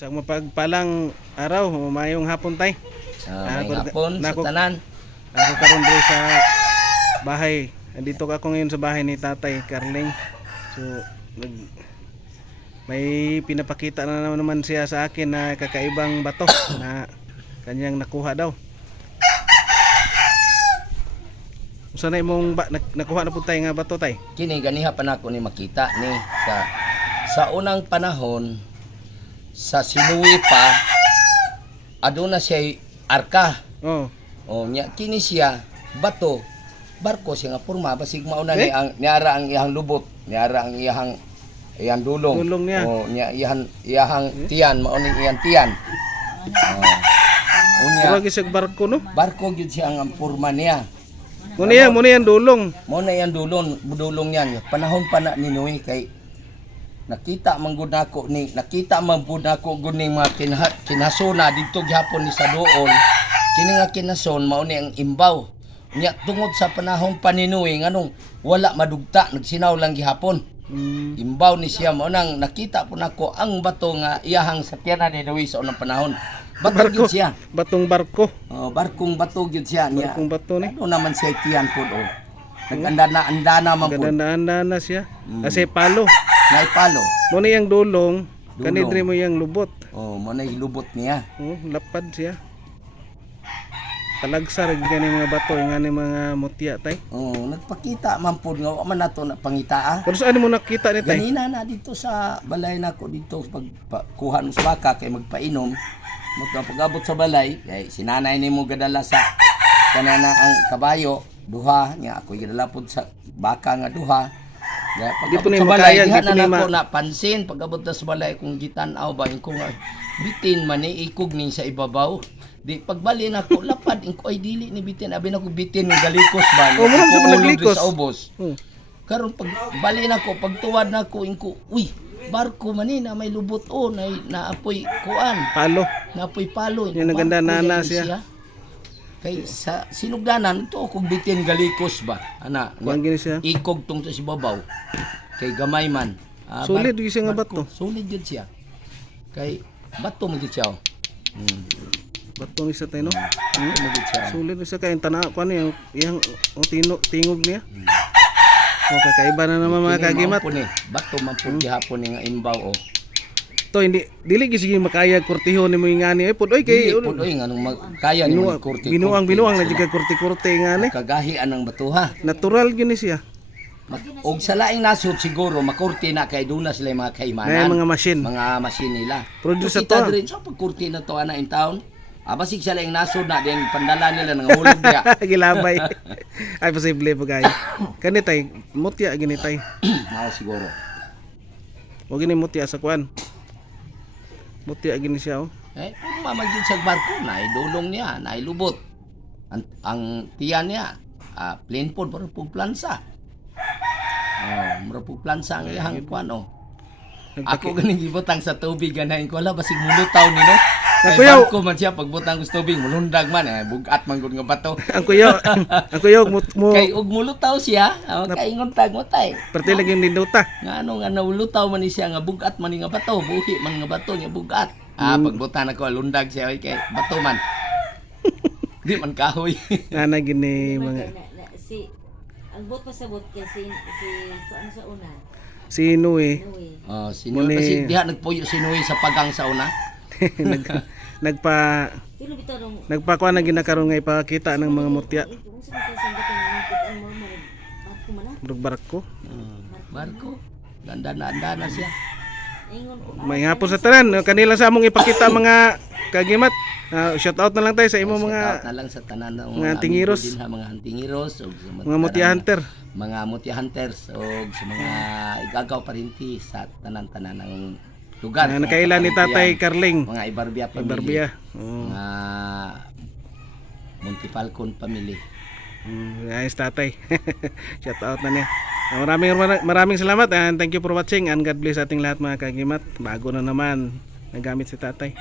Sa mapagpalang araw, mayong hapon tay. May hapon sa tanan. Ako karon diri sa bahay. Andito ako ngayon sa bahay ni Tatay Carling. So may pinapakita na naman siya sa akin na kakaibang bato na kanyang nakuha daw. Usa na imong nakuha na pud tay nga bato tay? Kini ganiha pa nako ni makita ni sa unang panahon sa Sinuwi pa aduna siya arka. Oh. O nya kini siya bato barko siya nga porma basig mauna ni ang niara ang iyang lubot, niara ang iyang dulong. Dulong niya. O nya iyang tiyan mao ning iyang tiyan. Unya Wag isig barko no? barko gyud siya ang porma niya. Muna yan dulong. Mao na iyang dulong niyan. Panahon pa na ni Noe kay nakita man gud nako gud ning mga kinasona didto gyapon ni sa dool. Kini nga kinason mao ni ang imbaw. Nya tungod sa panahon pa ni Noe nganong wala madugta nagsinaw lang gihapon. Imbaw ni siya mao nang nakita po nako ang bato nga iyahang sakyanan ni Noe sa unang panahon. Bato gyud siya. Batong barko. Barkong bato gyud siya niya. Barkong bato ni. Ano naman siya tiyan po o. Naganda man po. Ganda na siya. Kasi palo. Naipalo. Muna yang dulong. Kanidri mo yang lubot. Mo na ilubot niya. Lapad siya. Talagsar gani mga bato, ngani mga mutya tay. Nagpakita man po nga man nato na pangitaa. Pero saan mo nakita ni tay? Ganina na dito sa balay nako dito pagkuha ng baka kay magpainom. Pag-abot sa balay, kay sinanay nimo gadala sa kanana ang kabayo, duha nya ako gadala pod sa baka nga duha. Di po ni makaya, di po ni napansin pag-abot sa balay kung gitan-aw ba ko nga bitin man ni ikog ni sa ibabaw. Di pagbali nako lapad ko ay dili ni bitin abi nako bitin ng galikos ba. Mo sa naglikos sa ubos. Karon pagbali nako pagtuwad nako inko uy barko manina may lubot naapoy kuan palo naapoy palo yan naganda na siya kay sa sinugdanan to kung bitin galikos ba ana kuan gini siya ikog tong sa babaw kay gamay man solid gyud siya nga bato solid gyud siya kay bato mo gyud siya bato ni sa tay no solid siya kay tana kuan yang tingog niya. Kakaiba na naman mga kagimat. Bato man po gihapon nga imbaw To hindi dili gyud sige makaya kurtiho nimo ngani pudoy kay pudoy nganong makaya ni kurti. Binuang na jika kurti-kurti ngani. Kagahian ang batuha. Natural gyud ni siya. Og sa laing nasod siguro makurti na kay duna sila mga kaimanan. Mga machine nila. Produce to. Diri so pagkurti na to ana in town. Basig sa laing nasod na din pandala nila nga hulog dia. Gilabay. Ay posible po kay. Kani tay mutya gini tay. Siguro. O gini mutya sa kwan. Mutya gini siya kung mamagin sa barko na idulong niya, na ilubot. Ang tiyan niya, plain pod para po plansa. Mura po plansa ang iyang kwan Ako ganing gibutang sa tubig ganahin ko wala basig mulutaw ni no. Kay barko man siya pagbutang sa tubig mulundag man bugat man gud nga bato. Ang kuyaw mo kay og mulutaw siya, kaingon tag mo tay. Perti lagi ninduta. Nga naulutaw man ni siya nga bugat man ni nga bato, buhi man nga bato nya bugat. Pagbutang ako lundag siya kay bato man. Di man kahoy. Ana gini mga ang bot pasabot kasi ano sa una. Si Noe. Si Noe kasi diha nagpuyo si Noe sa pagang sa una. Nagpakuha na ginakaroon nga ipakita ng mga mutya. Barko. Barko. Ganda na siya. May hapon sa tanan. Kanila sa among ipakita mga kagimat. Shout out na lang tayo sa imo mga mga antingiros. Mga antingiros mga mutya hunter. Mga mutya hunters o sa mga igagaw parinti sa tanan-tanan ng lugar. Nakailan ni Tatay Carling. Mga Ibarbia family. Ibarbia. Mga Montipalcon family. Ayos tatay. Shout out na niya. Maraming salamat and thank you for watching and God bless ating lahat mga kagimat. Bago na naman nagamit si tatay.